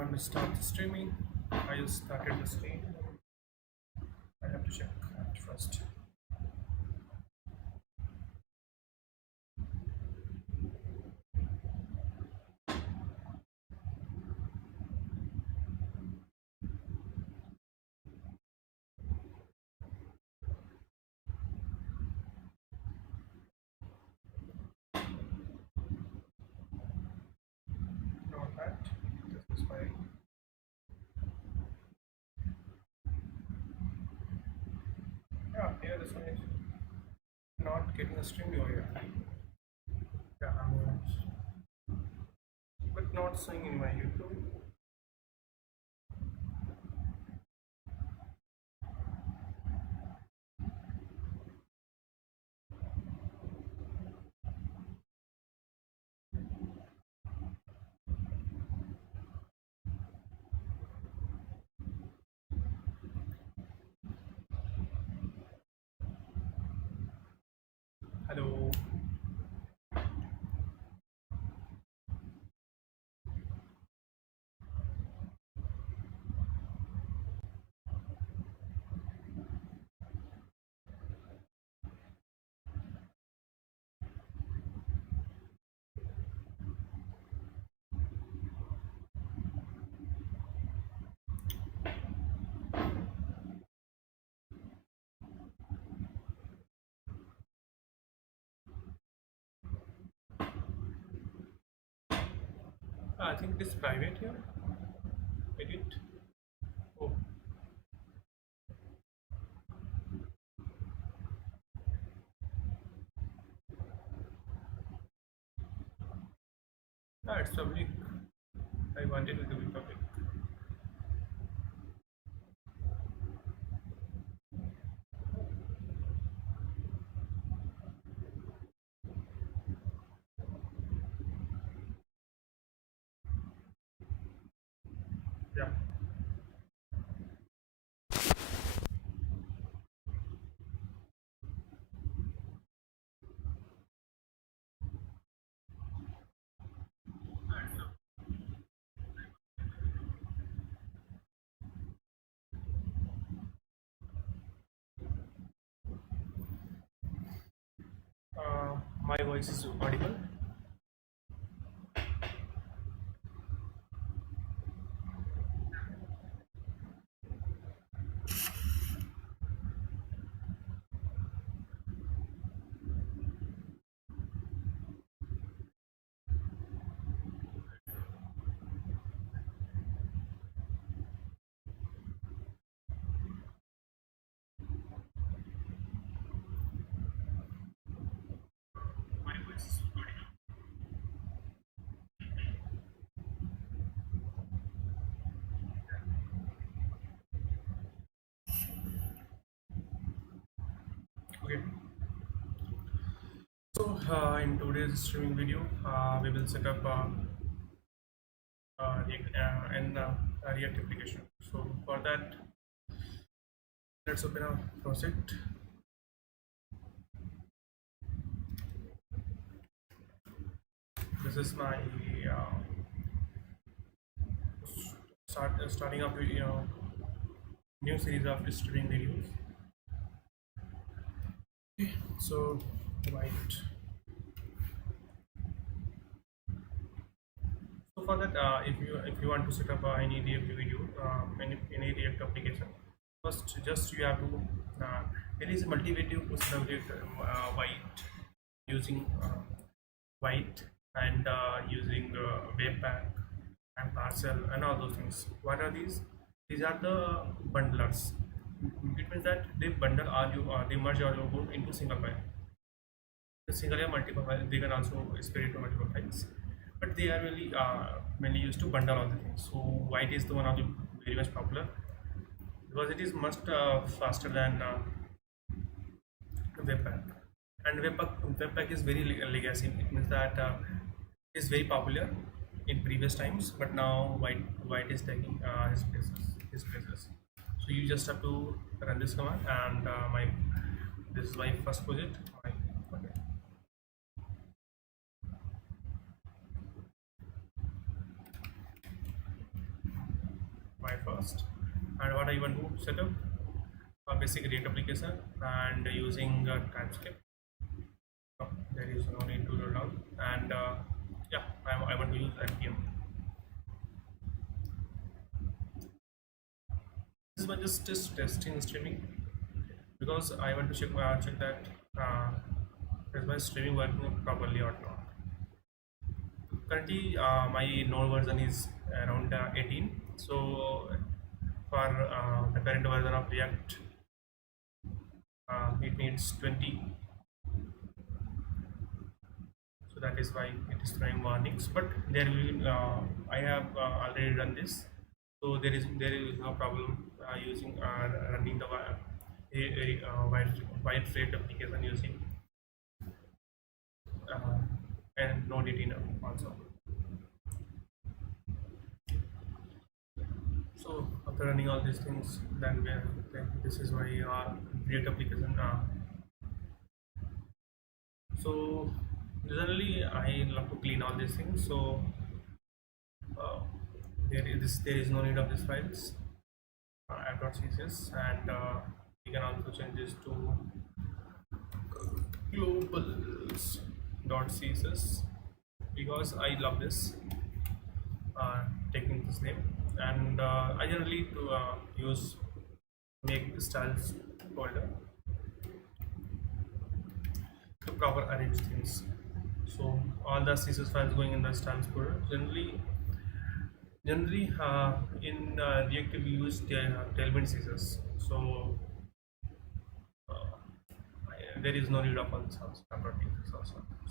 want to start the streaming. I just started the stream. I have to check it first. Not that. This is fine. Yeah, here this one is not getting a stream view here. Yeah, but not showing in my YouTube. Hello. I think it is private here. Edit. Oh, it's public. I wanted it to be public. Yeah. My voice is audible. My voice is audible. Okay. So in today's streaming video, we will set up a React application. So for that, let's open a project. This is my starting up new series of streaming videos. Okay, so white. So for that, if you want to set up any React video, any React application, first just you have to there is a multi-way to set up white using white and using webpack and parcel and all those things. What are these? These are the bundlers. It means that they bundle all you they merge all your code into single file. The single or multiple file, they can also split it to multiple files, but they are really mainly used to bundle all the things. So white is the one of the very much popular because it is much faster than webpack, and webpack is very legacy. It means that is very popular in previous times, but now white is taking his places. So you just have to run this command, and this is my first project. Okay. my first. And what I want to set up a basic React application and using TypeScript. There is no need to roll down, and yeah, I want to use npm. This was just testing streaming because I want to check that is my streaming working properly or not. Currently, my node version is around 18. So for the current version of React, it needs 20. So that is why it is throwing warnings. But there will I have already done this, so there is no problem using running the wide rate application using and node 18 also. So after running all these things, then this is my React application. So generally, I love to clean all these things. So there is no need of these files. App.css, and we can also change this to globals.css because I love this taking this name, and I generally to use make styles folder to proper arrange things. So all the CSS files going in the styles folder. Generally in React we use tailwind CSS, so there is no need of all this also.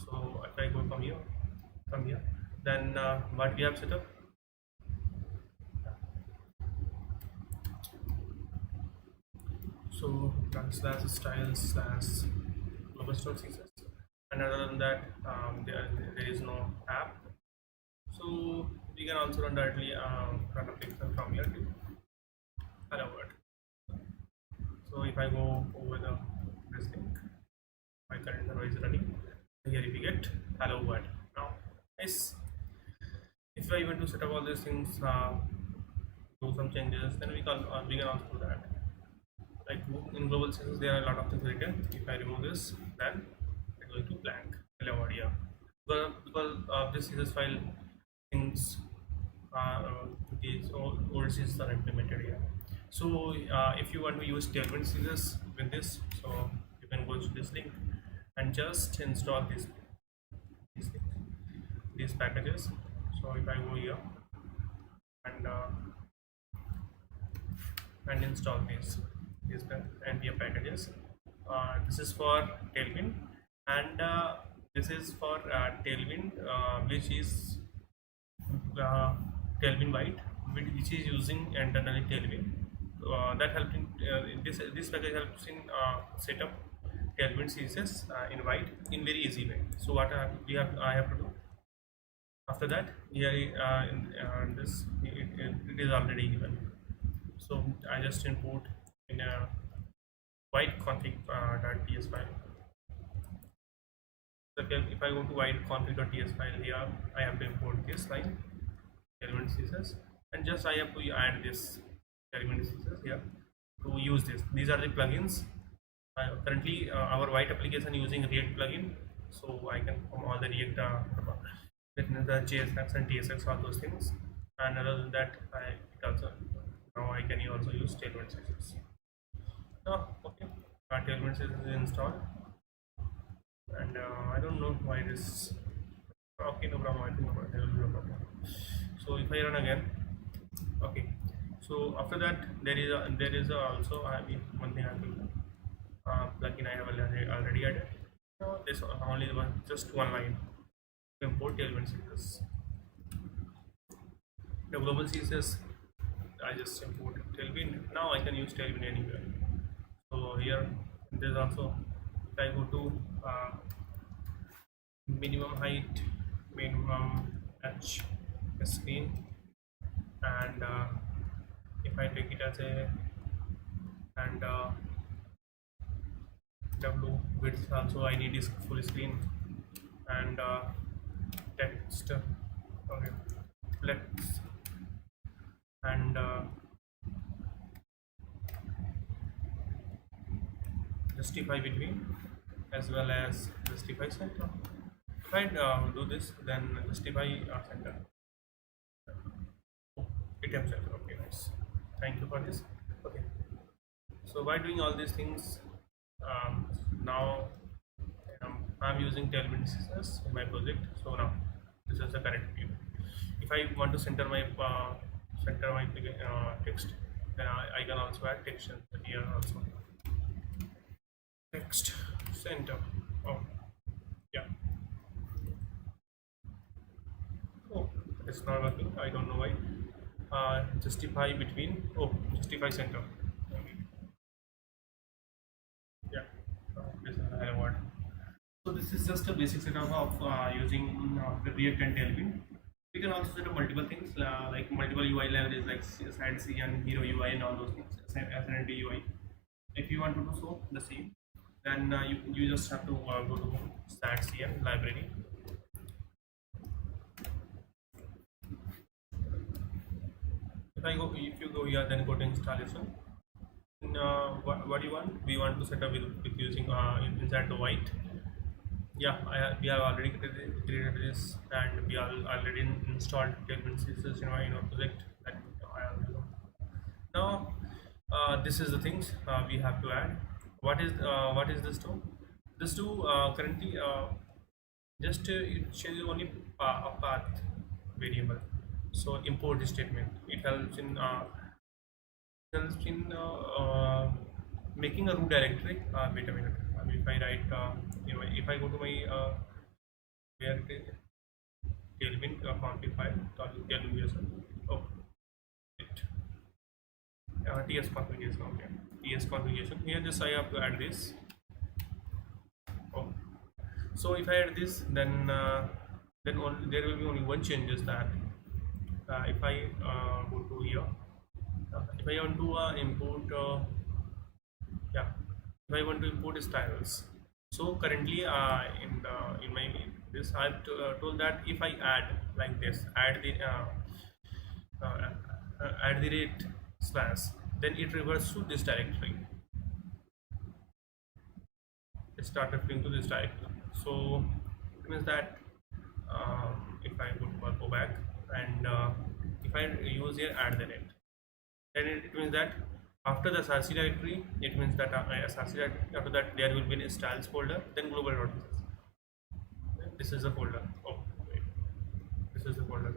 So if I go from here, then what we have set up. So slash styles slash global.css, and other than that there is no app, so we can also run directly run application from here to hello world. So if I go over this link, my current server is running. Here if we get hello world. Now nice. If I want to set up all these things, do some changes, then we can also do that. Like in global CSS there are a lot of things written. If I remove this, then it's going to blank hello world. Yeah, because of this CSS file, things these old CSS are implemented here. So if you want to use tailwind CSS with this, so you can go to this link and just install these packages. So if I go here and install these npm packages, this is for tailwind, and this is for tailwind which is tailwind white, which is using internally tailwind. That helps in this package helps in set up tailwind CSS in white in very easy way. So what I have to do after that, here in this it is already given. So I just import in a white config.ts file. So if I go to white config.ts file, here I have to import this line tailwind CSS, and just I have to add this tailwind CSS here to use this. These are the plugins. Currently our white application using React plugin, so I can perform all the React the JSX and TSX, all those things. And other than that, now I can also use tailwind CSS. Okay, tailwind CSS is installed, and I don't know why this. Okay, no problem. I think there will be no problem. So if I run again, okay. So after that, there is also one thing I will plugin I have already added. This only just one line. Import tailwind CSS. The global CSS, I just import tailwind. Now I can use tailwind anywhere. So here there's also, if I go to minimum height, minimum h screen, and if I take it as a and w width also I need is full screen, and text okay flex, and justify between as well as justify center. If I do this, then justify center. Oh, ATM center. Okay, nice. Thank you for this. Okay. So by doing all these things, now I'm using tailwind scissors in my project. So now this is the correct view. If I want to center my text, then I can also add text here also. Text center. Oh, yeah. Oh, it's not working. I don't know why. Justify between. Oh, justify center. Yeah. This is another word. So this is just a basic setup of using the React and Tailwind. We can also set up multiple things like multiple UI libraries like side C and Hero UI and all those things, SND UI. If you want to do so, the same, then you just have to go to side C and library. If you go here, then go to installation. What do you want? We want to set up with using inside the white. Yeah, we have already created this, and we are already installed tailwind CSS in our project. That I already know. Now, this is the things we have to add. What is this tool? This tool currently just it changes only a path variable. So import this statement. It helps in making a root directory. Wait a minute. If I write, if I go to my where tailwind config file, tailwind user. Oh, it TS configuration. Okay, TS configuration. Here, just I have to add this. Oh, so if I add this, then there will be only one change is that if I go to here, if I want to import, yeah, if I want to import styles. So currently in my this I've told that if I add like this, add the rate slash, then it reverts to this directory. It starts referring to this directory. So it means that if I go back and if I use here add the rate, then it means that after the SRC directory, it means that after that there will be a styles folder, then global.cs. This is the folder. Oh, wait. This is the folder.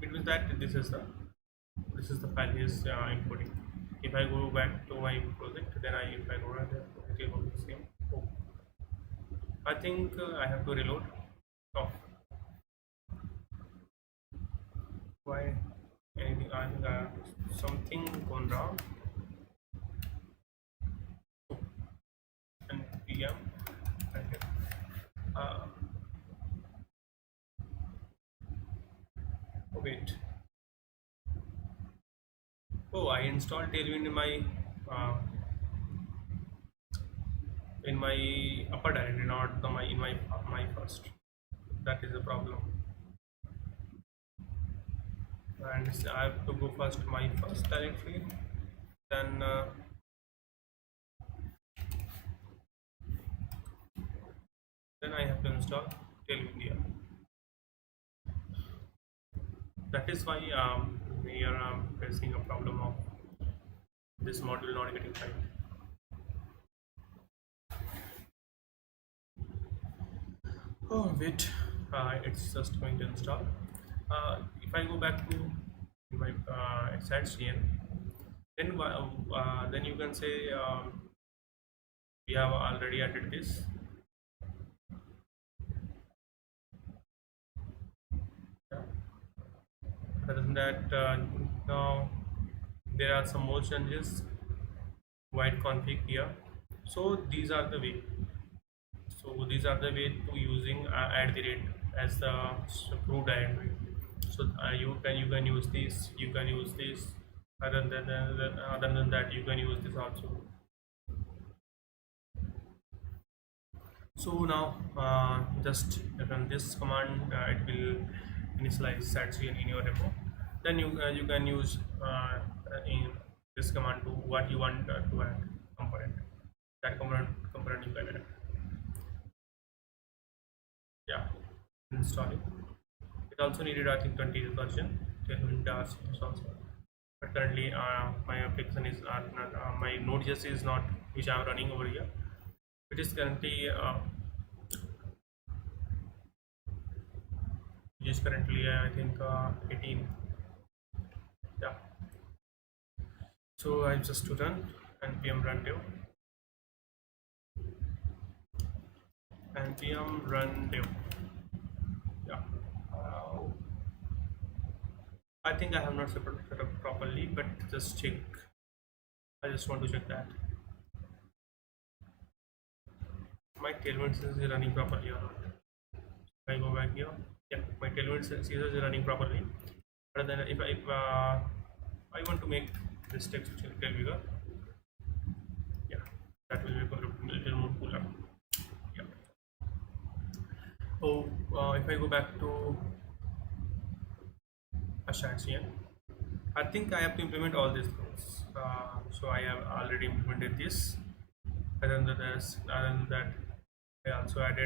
It means that this is the file he is importing. If I go back to my project, then if I go right there, it will be the same. Oh. I think I have to reload. Oh. Why? Anything? I think something gone wrong. And PM. Okay. Oh, wait. Oh, I installed Tailwind in my upper directory, not in my first. That is a problem. And I have to go first my first directory, then I have to install Tailwind here. That is why we are facing a problem of this module not getting find. Oh wait, it's just going to install. If I go back to my site CN, then you can say we have already added this. Other than that, now there are some more changes. White config here. So these are the way. So these are the way to using add the rate as the root directory. So you can use this. You can use this. Other than that, you can use this also. So now just run this command. It will initialize SATCN in your demo. Then you can use in this command to what you want to add component. That component you can add. Yeah, installing. It also needed I think 20 version. Tailwind CSS also. But currently my application is not my Node.js is not which I am running over here. It is currently I think 18. Yeah. So I just to run npm run dev npm run dev. Yeah. I think I have not set up properly, but just check. I just want to check that my tailwind is running properly or not. If I go back here, yeah, my tailwind CSS is running properly. But then if I want to make this text a little bigger, yeah, that will be a little more cooler. Yeah. So if I go back to Ashantian, I think I have to implement all these things. So I have already implemented this. Other than that, I also have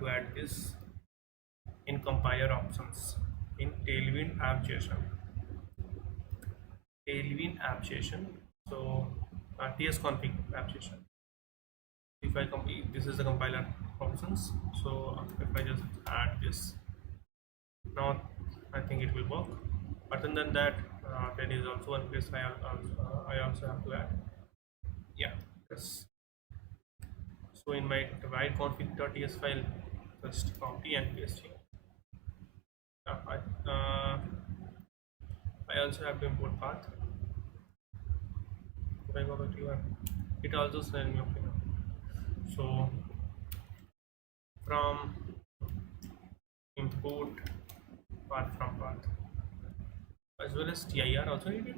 to add this in compiler options in Tailwind app session. So tsconfig app session. If I complete, this is the compiler options. So if I just add this, now I think it will work. Other than that, there is also one place I also have to add. Yeah, yes. So in my write config.ts file, just copy and paste here. I also have to import path. If I go back to it also send me okay now. So from import path from path as well as TIR also needed.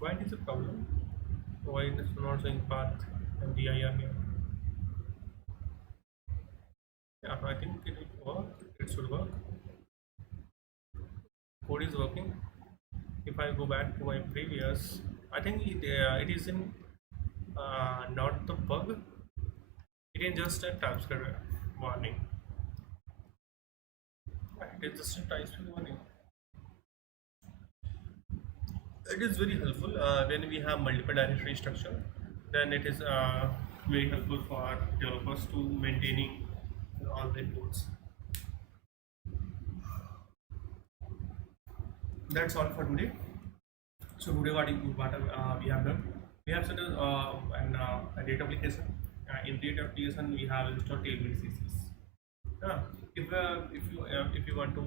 Why is the problem? Why is it not showing path and TIR here? Yeah, I think it will work. It should work. Code is working. If I go back to my previous, I think it is in not the bug. It is just a TypeScript warning. It is just a TypeScript warning. It is very helpful when we have multiple directory structure. Then it is very helpful for developers to maintaining all the codes. That's all for today. So today we have done, we have set a data application. In data application we have installed tailwind CSS. If you want to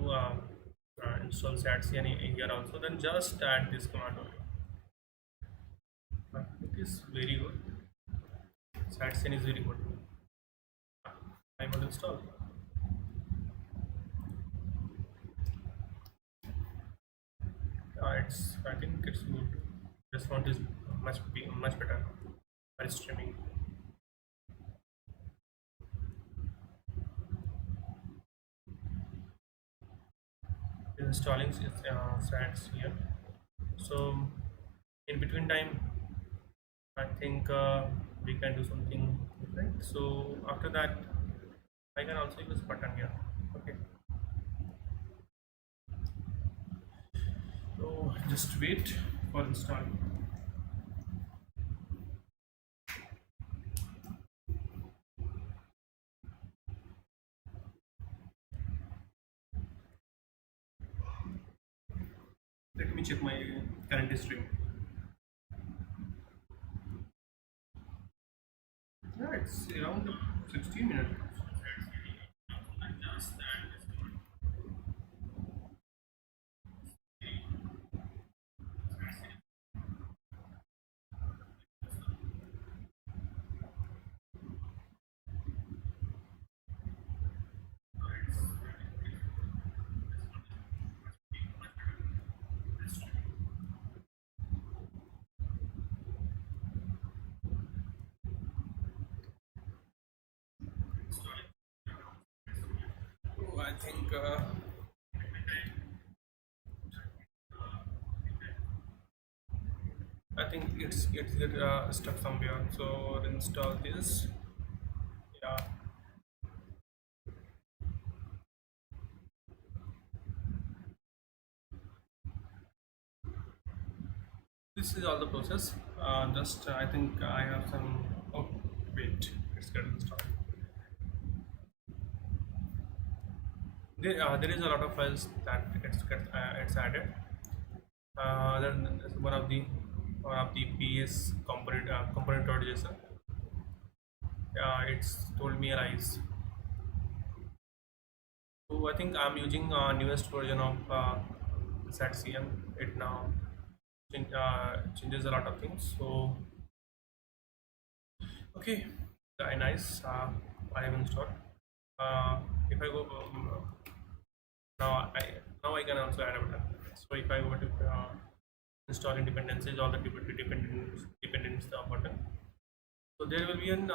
install SATC in here also, then just add this command only. It is very good. SATC is very good. I want to install. I think it's good. This font is much better for streaming. Installing sats here. So in between time, I think we can do something different. So after that, I can also use button here. Okay. So just wait for installing. Let me check my current stream. Yeah, it's around 16 minutes. I think it's get stuck somewhere. So install this. Yeah, this is all the process. Just I think I have some. Oh wait, it's getting installed. There is a lot of files that it's added. Then one of the PS component.json. It's told me arise. So I think I'm using newest version of SATCM. It now changes a lot of things. So okay, very nice. I have installed. If I go now, I can also add a button. So if I go to install dependencies, all the dependence button. So there will be an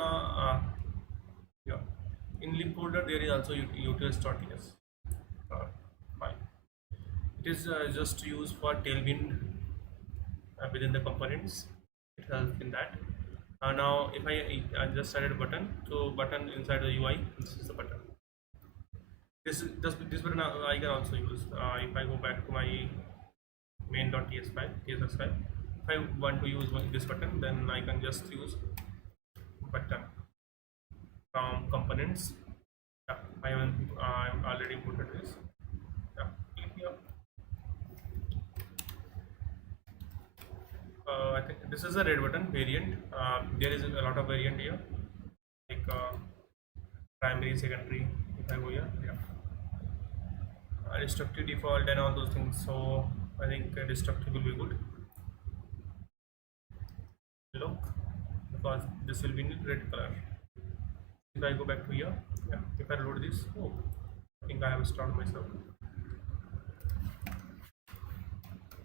yeah. In lib folder there is also utils.ts file. It is just used for tailwind within the components. It helps in that. Now if I just added a button, so button inside the UI, this is the button. This button I can also use. If I go back to my main.ts file, TSS file, if I want to use this button, then I can just use button from components. Yeah, I already put this. Yeah, click here. I think this is a red button variant. There is a lot of variant here, like primary, secondary. If I go here, yeah, destructive default and all those things. So I think destructive will be good. Look, because this will be in red color. If I go back to here, yeah, if I load this, oh, I think I have started myself.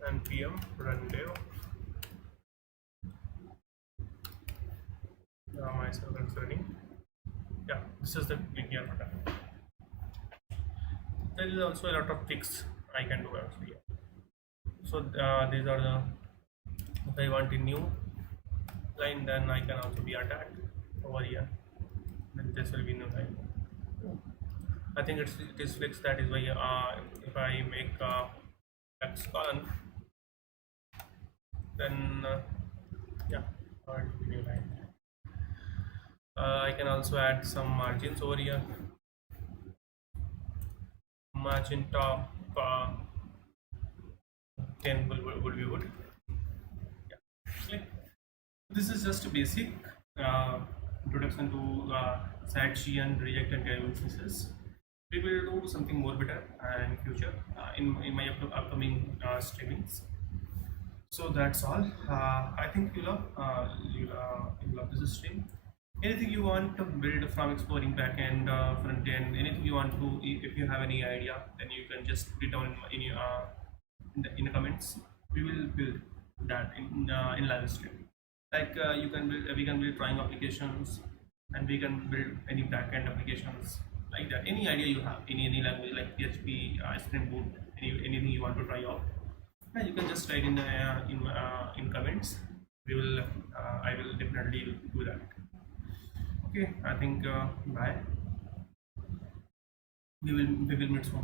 npm run dev. Myself is running. Yeah, this is the linear button. There is also a lot of tricks I can do actually. So these are the, if I want a new line, then I can also be attacked over here. Then this will be new line. I think it is fixed. That is why if I make X column, then yeah, it will be new line. I can also add some margins over here. Margin top 10 will be good. Yeah. This is just a basic introduction to SATC and React and Derivative CSS. We will do something more better in future in my upcoming streamings. So that's all. I think you love this stream. Anything you want to build from exploring backend, front end, anything you want to, if you have any idea, then you can just put it down in your in the comments. We will build that in live stream. Like you can build, we can build drawing applications, and we can build any backend applications like that. Any idea you have in any language like PHP, Spring Boot, anything you want to try out, yeah, you can just write in comments. We will I will definitely do that. Okay, I think bye. We will meet soon.